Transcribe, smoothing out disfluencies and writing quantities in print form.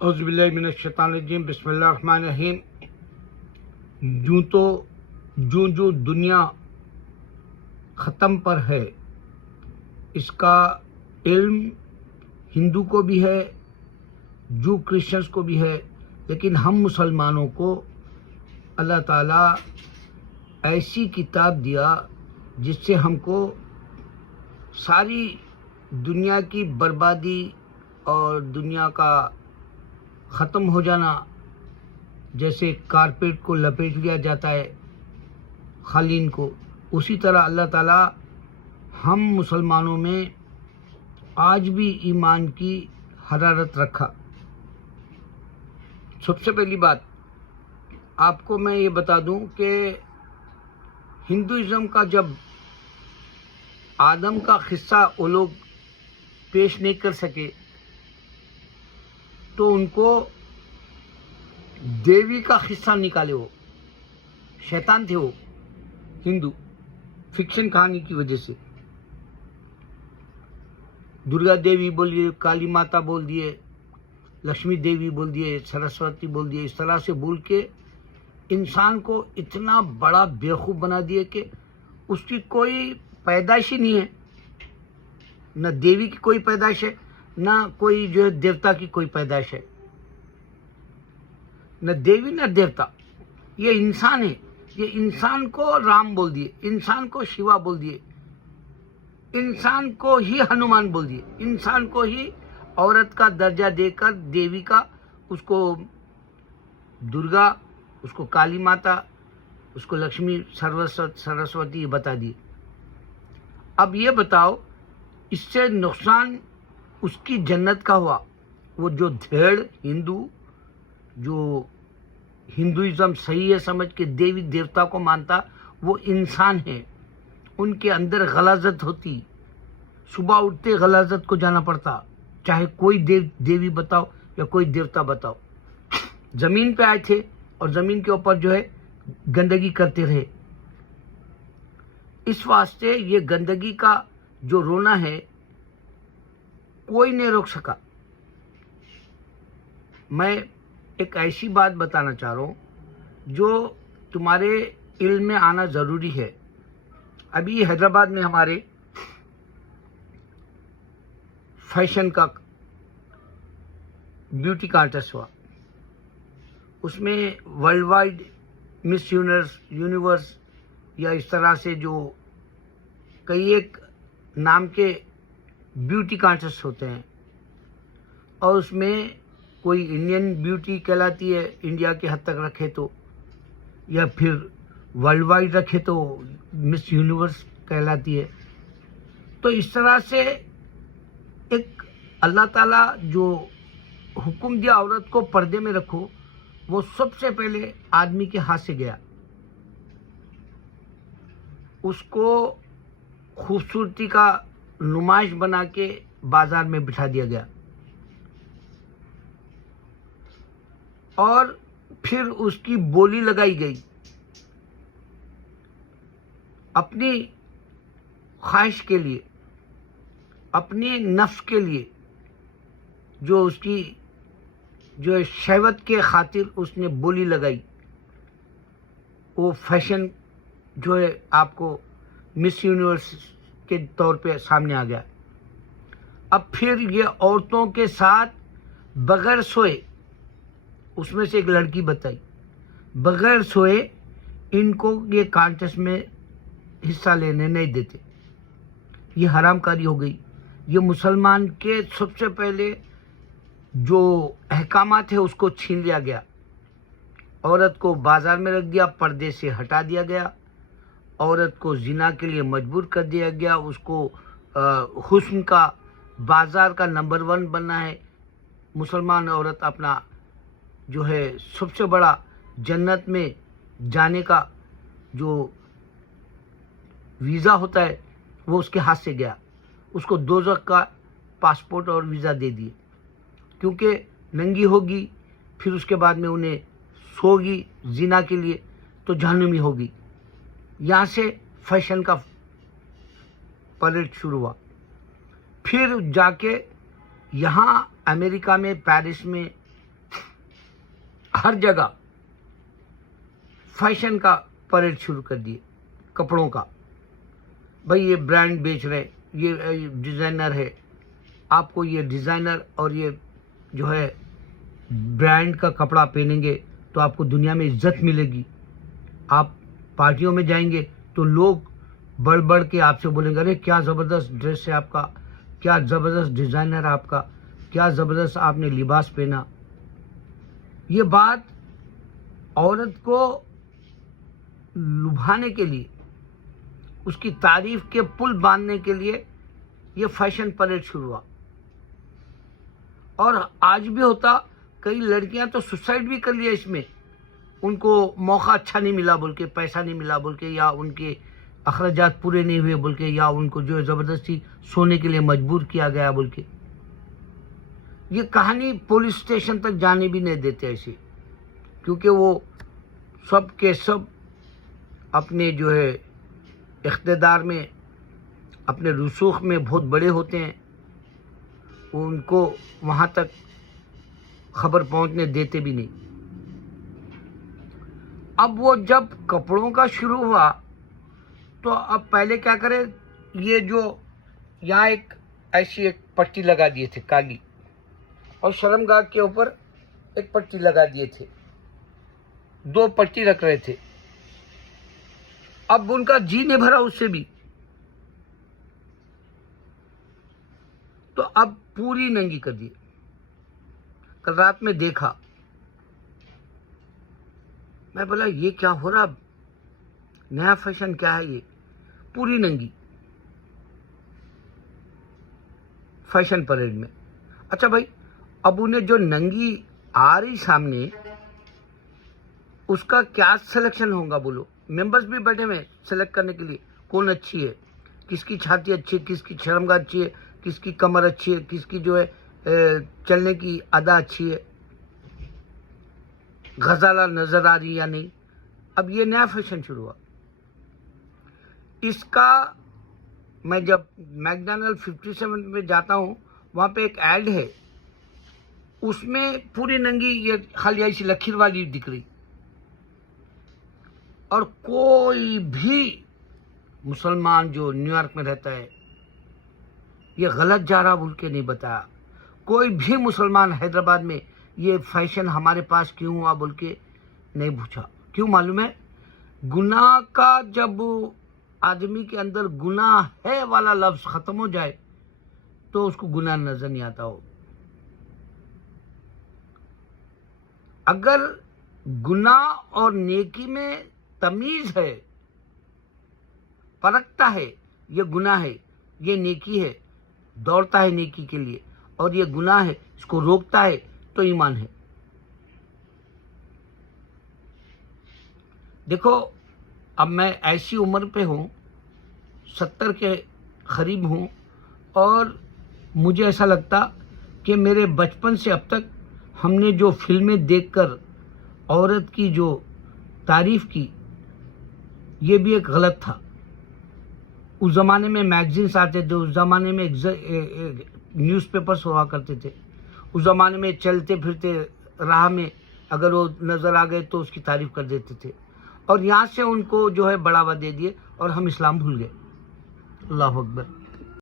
औज़ुबिल्लाहिमिनश्शैतानिर्रजीम बिस्मिल्लाहिर्रहमानिर्रहीम। जो दुनिया ख़त्म पर है, इसका इल्म हिंदू को भी है, जू क्रिश्चियंस को भी है, लेकिन हम मुसलमानों को अल्लाह ताला ऐसी किताब दिया जिससे हमको सारी दुनिया की बर्बादी और दुनिया का ख़त्म हो जाना, जैसे कारपेट को लपेट लिया जाता है कालीन को, उसी तरह अल्लाह ताला हम मुसलमानों में आज भी ईमान की हरारत रखा। सबसे पहली बात आपको मैं ये बता दूं कि हिंदुइज़्म का जब आदम का किस्सा वो लोग पेश नहीं कर सके तो उनको देवी का किस्सा निकाले। वो शैतान थे, वो हिंदू फिक्शन कहानी की वजह से दुर्गा देवी बोल दिए, काली माता बोल दिए, लक्ष्मी देवी बोल दिए, सरस्वती बोल दिए। इस तरह से बोल के इंसान को इतना बड़ा बेवकूफ़ बना दिए कि उसकी कोई पैदाइश ही नहीं है। न देवी की कोई पैदाइश है, न कोई जो है देवता की कोई पैदाइश है। न देवी न देवता, ये इंसान है। ये इंसान को राम बोल दिए, इंसान को शिवा बोल दिए, इंसान को ही हनुमान बोल दिए, इंसान को ही औरत का दर्जा देकर देवी का, उसको दुर्गा, उसको काली माता, उसको लक्ष्मी सरस्वती बता दिए। अब ये बताओ, इससे नुकसान उसकी जन्नत का हुआ। वो जो धेड़ हिंदू, जो हिंदुइज़्म सही है समझ के देवी देवता को मानता, वो इंसान है। उनके अंदर गलाजत होती, सुबह उठते गलाजत को जाना पड़ता, चाहे कोई देवी बताओ या कोई देवता बताओ। ज़मीन पे आए थे और ज़मीन के ऊपर जो है गंदगी करते रहे। इस वास्ते ये गंदगी का जो रोना है कोई नहीं रोक सका। मैं एक ऐसी बात बताना चाह रहा हूँ जो तुम्हारे इल्म में आना ज़रूरी है। अभी हैदराबाद में हमारे फैशन का ब्यूटी कॉन्टेस्ट हुआ। उसमें वर्ल्ड वाइड मिस यूनिवर्स या इस तरह से जो कई एक नाम के ब्यूटी कॉन्टेस्ट होते हैं, और उसमें कोई इंडियन ब्यूटी कहलाती है, इंडिया के हद तक रखे तो, या फिर वर्ल्ड वाइड रखे तो मिस यूनिवर्स कहलाती है। तो इस तरह से एक अल्लाह ताला जो हुक्म दिया औरत को पर्दे में रखो, वो सबसे पहले आदमी के हाथ से गया। उसको खूबसूरती का नुमाइश बना के बाजार में बिठा दिया गया, और फिर उसकी बोली लगाई गई। अपनी ख्वाहिश के लिए, अपने नफ्स के लिए, जो उसकी जो है शहवत के खातिर उसने बोली लगाई। वो फैशन जो है आपको मिस यूनिवर्स के तौर पे सामने आ गया। अब फिर ये औरतों के साथ बगैर सोए, उसमें से एक लड़की बताई, बगैर सोए इनको ये कॉन्टेस्ट में हिस्सा लेने नहीं देते। ये हरामकारी हो गई। ये मुसलमान के सबसे पहले जो अहकामात है उसको छीन लिया गया। औरत को बाजार में रख दिया, पर्दे से हटा दिया गया, औरत को जिना के लिए मजबूर कर दिया गया। उसको हुस्न का बाजार का नंबर 1 बनना है। मुसलमान औरत अपना जो है सबसे बड़ा जन्नत में जाने का जो वीज़ा होता है वो उसके हाथ से गया। उसको दोज़ख का पासपोर्ट और वीज़ा दे दिए, क्योंकि नंगी होगी, फिर उसके बाद में उन्हें सोगी जिना के लिए तो जहन्नमी होगी। यहाँ से फैशन का परेड शुरू हुआ। फिर जाके यहाँ अमेरिका में पेरिस में हर जगह फैशन का परेड शुरू कर दिए, कपड़ों का। भाई ये ब्रांड बेच रहे, ये डिज़ाइनर है, आपको ये डिज़ाइनर और ये जो है ब्रांड का कपड़ा पहनेंगे तो आपको दुनिया में इज्जत मिलेगी। आप पार्टियों में जाएंगे तो लोग बढ़ बढ़ के आपसे बोलेंगे, अरे क्या ज़बरदस्त ड्रेस है आपका, क्या ज़बरदस्त डिज़ाइनर है आपका, क्या ज़बरदस्त आपने लिबास पहना। ये बात औरत को लुभाने के लिए, उसकी तारीफ के पुल बांधने के लिए ये फैशन परेड शुरू हुआ। और आज भी होता, कई लड़कियां तो सुसाइड भी कर लिया इसमें, उनको मौका अच्छा नहीं मिला बोल के, पैसा नहीं मिला बोल के, या उनके अखराजात पूरे नहीं हुए बोल के, या उनको जो है ज़बरदस्ती सोने के लिए मजबूर किया गया बोल के। ये कहानी पुलिस स्टेशन तक जाने भी नहीं देते ऐसे, क्योंकि वो सब के सब अपने जो है इख्तिदार में, अपने रसूख में बहुत बड़े होते हैं, उनको वहाँ तक खबर पहुँचने देते भी नहीं। अब वो जब कपड़ों का शुरू हुआ तो अब पहले क्या करें, ये जो यहाँ एक ऐसी एक पट्टी लगा दिए थे काली, और शर्मगाह के ऊपर एक पट्टी लगा दिए थे, 2 पट्टी रख रहे थे। अब उनका जी नहीं भरा उससे भी, तो अब पूरी नंगी कर दी। कल रात में देखा, मैं बोला ये क्या हो रहा, नया फैशन क्या है ये, पूरी नंगी फैशन परेड में। अच्छा भाई, अब उन्हें जो नंगी आ रही सामने, उसका क्या सिलेक्शन होगा बोलो। मेंबर्स भी बैठे हुए सेलेक्ट करने के लिए, कौन अच्छी है, किसकी छाती अच्छी है, किसकी शर्मगाह अच्छी है, किसकी कमर अच्छी है, किसकी जो है चलने की अदा अच्छी है, गजाला नजर आ रही या नहीं। अब ये नया फैशन शुरू हुआ। इसका मैं जब मैकडॉनल्ड 57 में जाता हूँ, वहाँ पे एक ऐड है, उसमें पूरी नंगी ये खाली ऐसी लकीर वाली दिख रही, और कोई भी मुसलमान जो न्यूयॉर्क में रहता है ये गलत जा रहा बोल के नहीं बताया। कोई भी मुसलमान हैदराबाद में ये फैशन हमारे पास क्यों हुआ बोल के नहीं पूछा। क्यों मालूम है, गुनाह का जब आदमी के अंदर गुनाह है वाला लफ्ज खत्म हो जाए तो उसको गुनाह नजर नहीं आता हो। अगर गुनाह और नेकी में तमीज है, परखता है, ये गुनाह है, ये नेकी है, दौड़ता है नेकी के लिए, और ये गुनाह है, इसको रोकता है, तो ईमान है। देखो, अब मैं ऐसी उम्र पे हूँ, 70 के करीब हूँ, और मुझे ऐसा लगता कि मेरे बचपन से अब तक हमने जो फिल्में देखकर औरत की जो तारीफ की, ये भी एक गलत था। उस ज़माने में मैगजीन्स आते थे, उस ज़माने में न्यूज़पेपर्स हुआ करते थे, उस ज़माने में चलते फिरते राह में अगर वो नज़र आ गए तो उसकी तारीफ कर देते थे, और यहाँ से उनको जो है बढ़ावा दे दिए और हम इस्लाम भूल गए। अल्लाह अकबर।